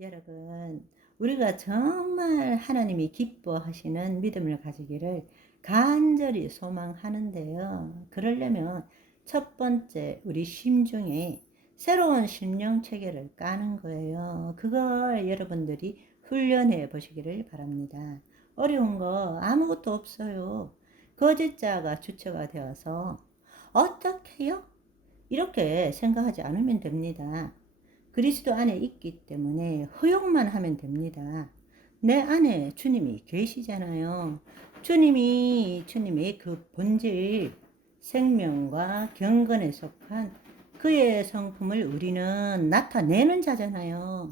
여러분, 우리가 정말 하나님이 기뻐하시는 믿음을 가지기를 간절히 소망하는데요. 그러려면 첫 번째 우리 심중에 새로운 심령 체계를 까는 거예요. 그걸 여러분들이 훈련해 보시기를 바랍니다. 어려운 거 아무것도 없어요. 거짓자가 주체가 되어서 어떻게요? 이렇게 생각하지 않으면 됩니다. 그리스도 안에 있기 때문에 허용만 하면 됩니다. 내 안에 주님이 계시잖아요. 주님의 그 본질, 생명과 경건에 속한 그의 성품을 우리는 나타내는 자잖아요.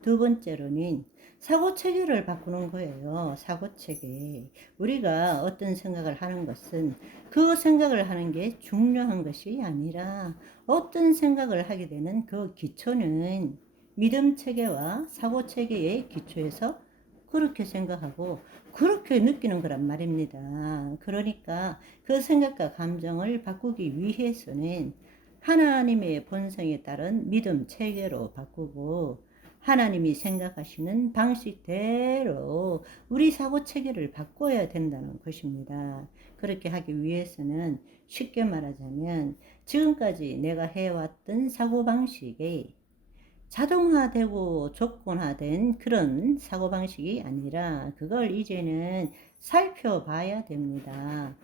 두 번째로는 사고체계를 바꾸는 거예요. 사고체계. 우리가 어떤 생각을 하는 것은 그 생각을 하는 게 중요한 것이 아니라 어떤 생각을 하게 되는 그 기초는 믿음체계와 사고체계의 기초에서 그렇게 생각하고 그렇게 느끼는 거란 말입니다. 그러니까 그 생각과 감정을 바꾸기 위해서는 하나님의 본성에 따른 믿음 체계로 바꾸고 하나님이 생각하시는 방식대로 우리 사고 체계를 바꿔야 된다는 것입니다. 그렇게 하기 위해서는 쉽게 말하자면 지금까지 내가 해왔던 사고 방식이 자동화되고 조건화된 그런 사고방식이 아니라 그걸 이제는 살펴봐야 됩니다.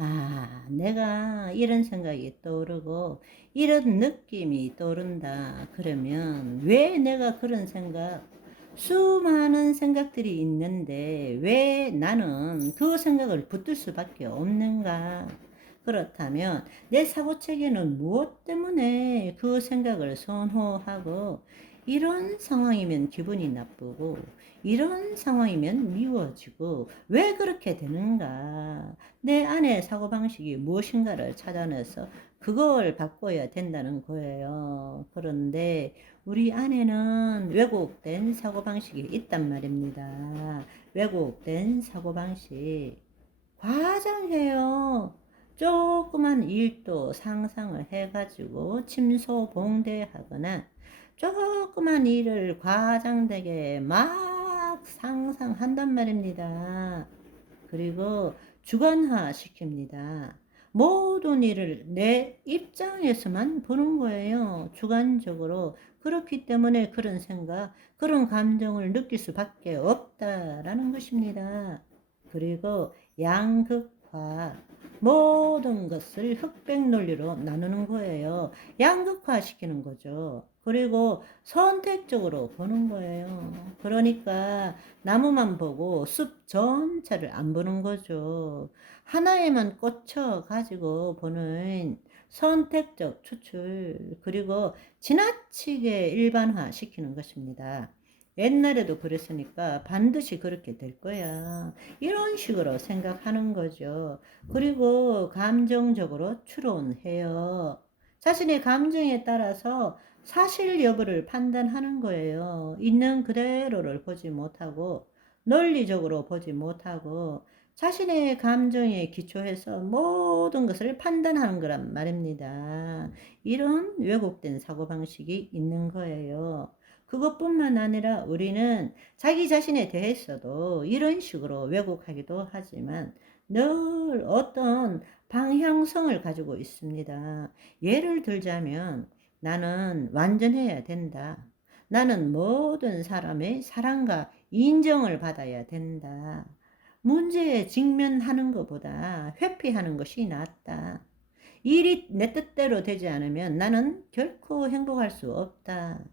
아, 내가 이런 생각이 떠오르고 이런 느낌이 떠오른다. 그러면 왜 내가 그런 생각, 수많은 생각들이 있는데 왜 나는 그 생각을 붙들 수밖에 없는가? 그렇다면 내 사고체계는 무엇 때문에 그 생각을 선호하고 이런 상황이면 기분이 나쁘고 이런 상황이면 미워지고 왜 그렇게 되는가? 내 안의 사고방식이 무엇인가를 찾아내서 그걸 바꿔야 된다는 거예요. 그런데 우리 안에는 왜곡된 사고방식이 있단 말입니다. 왜곡된 사고방식. 과장해요. 조그만 일도 상상을 해가지고 침소봉대하거나 조그만 일을 과장되게 막 상상한단 말입니다. 그리고 주관화 시킵니다. 모든 일을 내 입장에서만 보는 거예요. 주관적으로. 그렇기 때문에 그런 생각, 그런 감정을 느낄 수밖에 없다라는 것입니다. 그리고 양극화. 모든 것을 흑백 논리로 나누는 거예요. 양극화 시키는 거죠. 그리고 선택적으로 보는 거예요. 그러니까 나무만 보고 숲 전체를 안 보는 거죠. 하나에만 꽂혀 가지고 보는 선택적 추출, 그리고 지나치게 일반화 시키는 것입니다. 옛날에도 그랬으니까 반드시 그렇게 될 거야. 이런 식으로 생각하는 거죠. 그리고 감정적으로 추론해요. 자신의 감정에 따라서 사실 여부를 판단하는 거예요. 있는 그대로를 보지 못하고 논리적으로 보지 못하고 자신의 감정에 기초해서 모든 것을 판단하는 거란 말입니다. 이런 왜곡된 사고방식이 있는 거예요. 그것뿐만 아니라 우리는 자기 자신에 대해서도 이런 식으로 왜곡하기도 하지만 늘 어떤 방향성을 가지고 있습니다. 예를 들자면 나는 완전해야 된다. 나는 모든 사람의 사랑과 인정을 받아야 된다. 문제에 직면하는 것보다 회피하는 것이 낫다. 일이 내 뜻대로 되지 않으면 나는 결코 행복할 수 없다.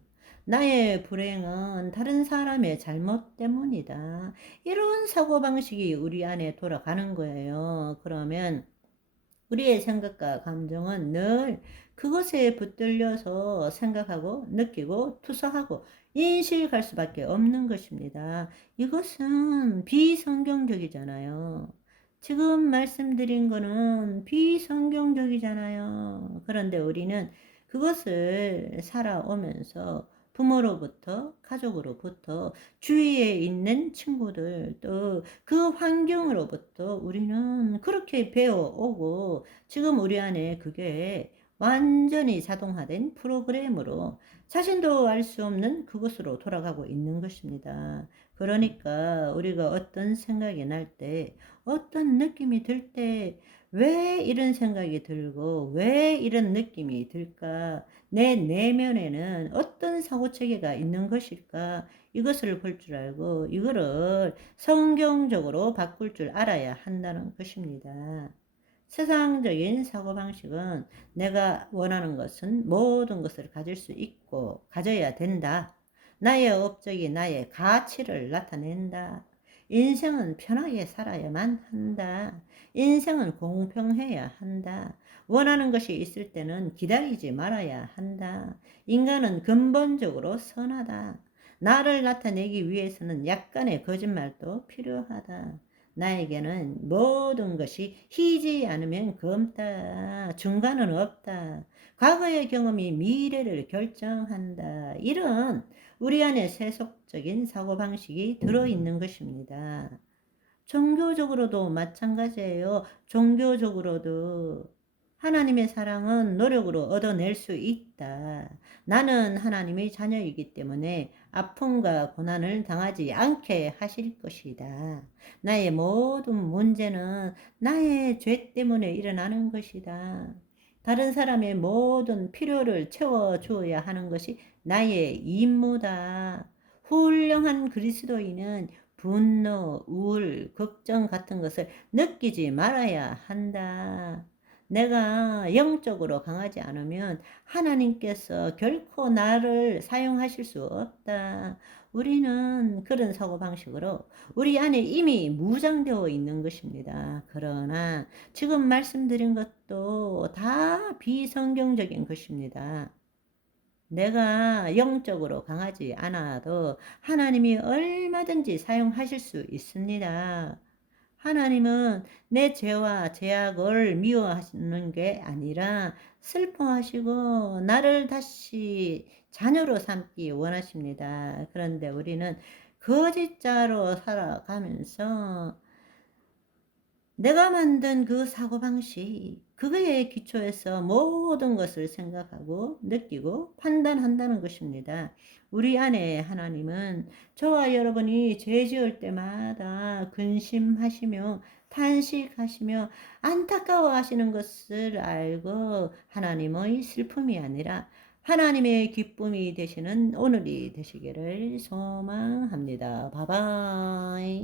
나의 불행은 다른 사람의 잘못 때문이다. 이런 사고방식이 우리 안에 돌아가는 거예요. 그러면 우리의 생각과 감정은 늘 그것에 붙들려서 생각하고 느끼고 투사하고 인식할 수밖에 없는 것입니다. 이것은 비성경적이잖아요. 지금 말씀드린 거는 비성경적이잖아요. 그런데 우리는 그것을 살아오면서 부모로부터, 가족으로부터, 주위에 있는 친구들, 또 그 환경으로부터 우리는 그렇게 배워오고 지금 우리 안에 그게 완전히 자동화된 프로그램으로 자신도 알 수 없는 그곳으로 돌아가고 있는 것입니다. 그러니까 우리가 어떤 생각이 날 때, 어떤 느낌이 들 때, 왜 이런 생각이 들고, 왜 이런 느낌이 들까? 내 내면에는 어떤 사고체계가 있는 것일까? 이것을 볼 줄 알고, 이거를 성경적으로 바꿀 줄 알아야 한다는 것입니다. 세상적인 사고방식은 내가 원하는 것은 모든 것을 가질 수 있고 가져야 된다. 나의 업적이 나의 가치를 나타낸다. 인생은 편하게 살아야만 한다. 인생은 공평해야 한다. 원하는 것이 있을 때는 기다리지 말아야 한다. 인간은 근본적으로 선하다. 나를 나타내기 위해서는 약간의 거짓말도 필요하다. 나에게는 모든 것이 희지 않으면 검다. 중간은 없다. 과거의 경험이 미래를 결정한다. 이런 우리 안에 세속적인 사고방식이 들어있는 것입니다. 종교적으로도 마찬가지예요. 종교적으로도 하나님의 사랑은 노력으로 얻어낼 수 있다. 나는 하나님의 자녀이기 때문에 아픔과 고난을 당하지 않게 하실 것이다. 나의 모든 문제는 나의 죄 때문에 일어나는 것이다. 다른 사람의 모든 필요를 채워주어야 하는 것이 나의 임무다. 훌륭한 그리스도인은 분노, 우울, 걱정 같은 것을 느끼지 말아야 한다. 내가 영적으로 강하지 않으면 하나님께서 결코 나를 사용하실 수 없다. 우리는 그런 사고방식으로 우리 안에 이미 무장되어 있는 것입니다. 그러나 지금 말씀드린 것도 다 비성경적인 것입니다. 내가 영적으로 강하지 않아도 하나님이 얼마든지 사용하실 수 있습니다. 하나님은 내 죄와 죄악을 미워하시는 게 아니라 슬퍼하시고 나를 다시 자녀로 삼기 원하십니다. 그런데 우리는 거짓자로 살아가면서 내가 만든 그 사고방식, 그거에 기초해서 모든 것을 생각하고 느끼고 판단한다는 것입니다. 우리 안에 하나님은 저와 여러분이 죄 지을 때마다 근심하시며 탄식하시며 안타까워 하시는 것을 알고 하나님의 슬픔이 아니라 하나님의 기쁨이 되시는 오늘이 되시기를 소망합니다. 바바이.